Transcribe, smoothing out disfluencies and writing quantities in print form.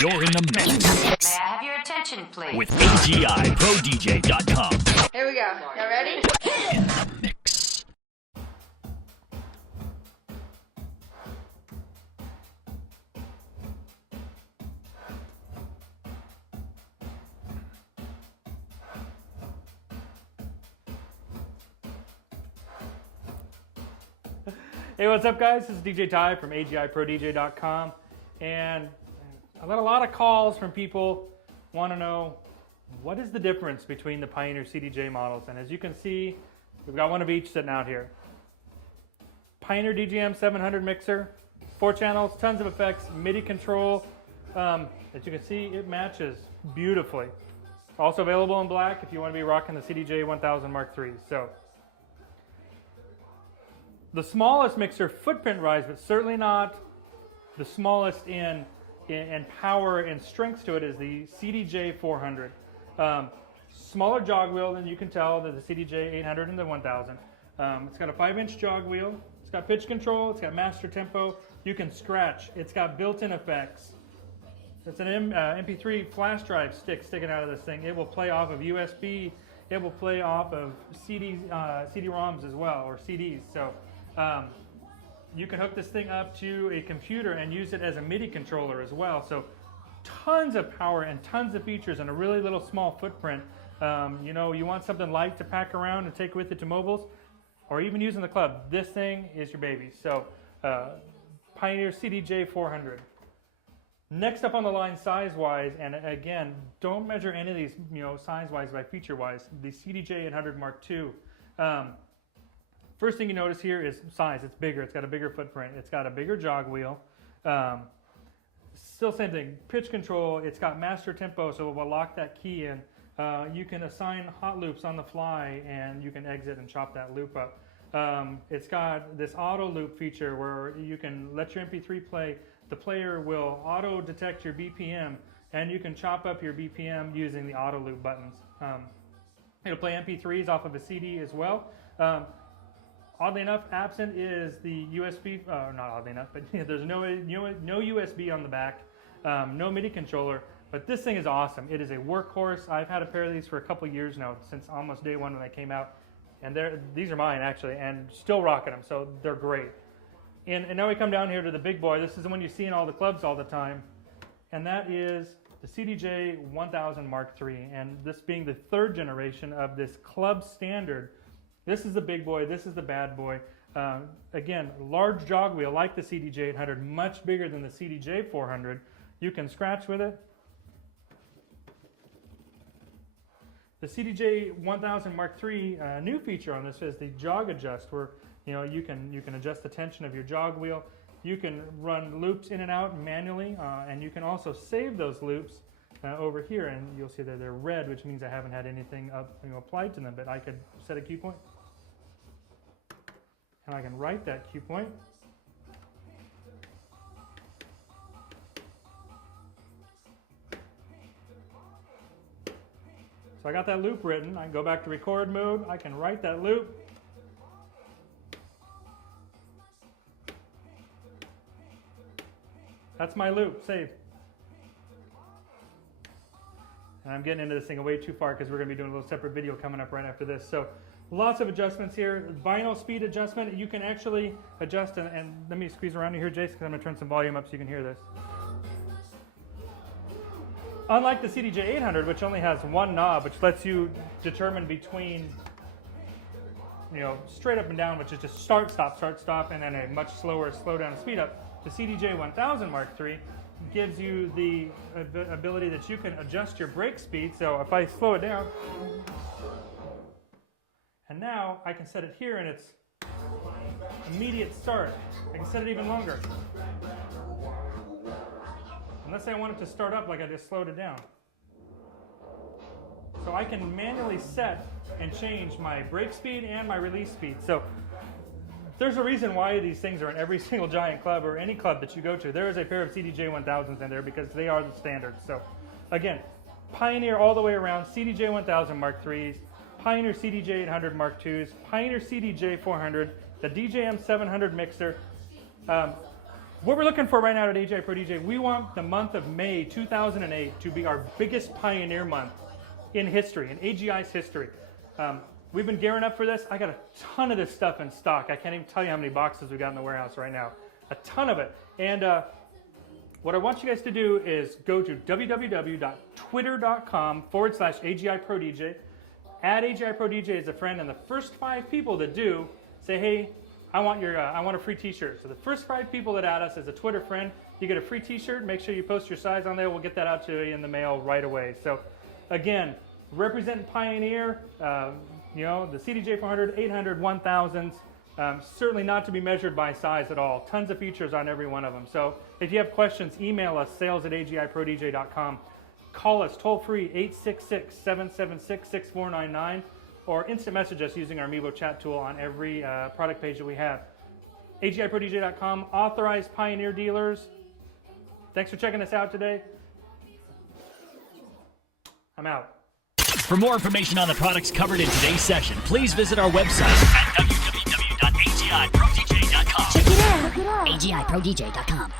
You're in the mix. May I have your attention, please? With agiprodj.com. Here we go. Y'all ready? In the mix. Hey, what's up, guys? This is DJ Ty from agiprodj.com, and I got a lot of calls from people want to know what is the difference between the Pioneer CDJ models. And as you can see, we've got one of each sitting out here. Pioneer DJM-700 mixer, 4 channels, tons of effects, MIDI control. As you can see, it matches beautifully. Also available in black if you want to be rocking the CDJ-1000 Mark III. So, the smallest mixer footprint-wise, but certainly not the smallest in power and strength to it, is the CDJ-400. Smaller jog wheel than you can tell than the CDJ-800 and the 1000. It's got a 5-inch jog wheel. It's got pitch control. It's got master tempo. You can scratch. It's got built-in effects. It's an MP3 flash drive sticking out of this thing. It will play off of USB. It will play off of CD-ROMs as well, or CDs. So you can hook this thing up to a computer and use it as a MIDI controller as well. So tons of power and tons of features in a really little small footprint. You know, you want something light to pack around and take with you to mobiles, or even use in the club. This thing is your baby. So Pioneer CDJ-400. Next up on the line size-wise, and again, don't measure any of these, you know, size-wise by feature-wise, the CDJ-800 Mark II. First thing you notice here is size. It's bigger. It's got a bigger footprint. It's got a bigger jog wheel. Still same thing. Pitch control. It's got master tempo, so it will lock that key in. You can assign hot loops on the fly, and you can exit and chop that loop up. It's got this auto loop feature where you can let your MP3 play. The player will auto detect your BPM, and you can chop up your BPM using the auto loop buttons. It'll play MP3s off of a CD as well. Oddly enough, absent is the USB, not oddly enough, but there's no USB on the back, no MIDI controller, but this thing is awesome. It is a workhorse. I've had a pair of these for a couple years now, since almost day one when they came out, and these are mine actually, and still rocking them, so they're great. And now we come down here to the big boy. This is the one you see in all the clubs all the time, and that is the CDJ-1000 Mark III, and this being the 3rd generation of this club standard. This is the big boy, this is the bad boy. Again, large jog wheel like the CDJ-800, much bigger than the CDJ-400. You can scratch with it. The CDJ-1000 Mark III, new feature on this is the jog adjust, where you can adjust the tension of your jog wheel. You can run loops in and out manually, and you can also save those loops over here, and you'll see that they're red, which means I haven't had anything applied to them, but I could set a cue point, and I can write that cue point. So I got that loop written. I can go back to record mode. I can write that loop. That's my loop, saved. And I'm getting into this thing way too far because we're going to be doing a little separate video coming up right after this. So lots of adjustments here. Vinyl speed adjustment. You can actually adjust, and let me squeeze around you here, Jason, because I'm going to turn some volume up so you can hear this. Unlike the CDJ-800, which only has one knob, which lets you determine between, straight up and down, which is just start, stop, and then a much slower slow down and speed up. The CDJ-1000 Mark III gives you the ability that you can adjust your brake speed. So if I slow it down, and now I can set it here, and it's immediate start. I can set it even longer. Unless I want it to start up like I just slowed it down. So I can manually set and change my brake speed and my release speed. So there's a reason why these things are in every single Giant club or any club that you go to. There is a pair of CDJ-1000s in there because they are the standard. So again, Pioneer all the way around, CDJ-1000 Mark IIIs, Pioneer CDJ-800 Mark IIs, Pioneer CDJ-400, the DJM-700 mixer. what we're looking for right now at AGI Pro DJ, we want the month of May 2008 to be our biggest pioneer month in history, in AGI's history. We've been gearing up for this. I got a ton of this stuff in stock. I can't even tell you how many boxes we got in the warehouse right now. A ton of it. And what I want you guys to do is go to www.twitter.com/AGIProDJ. Add AGI Pro DJ as a friend, and the first 5 people that do say, hey, I want a free t-shirt. So the first 5 people that add us as a Twitter friend, you get a free t-shirt. Make sure you post your size on there. We'll get that out to you in the mail right away. So again, represent Pioneer, you know, the CDJ-400, 800, 1000s, certainly not to be measured by size at all. Tons of features on every one of them. So if you have questions, email us, sales@agiprodj.com. Call us toll-free, 866-776-6499, or instant message us using our Mevo chat tool on every product page that we have. agiprodj.com, authorized Pioneer dealers. Thanks for checking us out today. I'm out. For more information on the products covered in today's session, please visit our website at www.agiprodj.com. Check it out. agiprodj.com.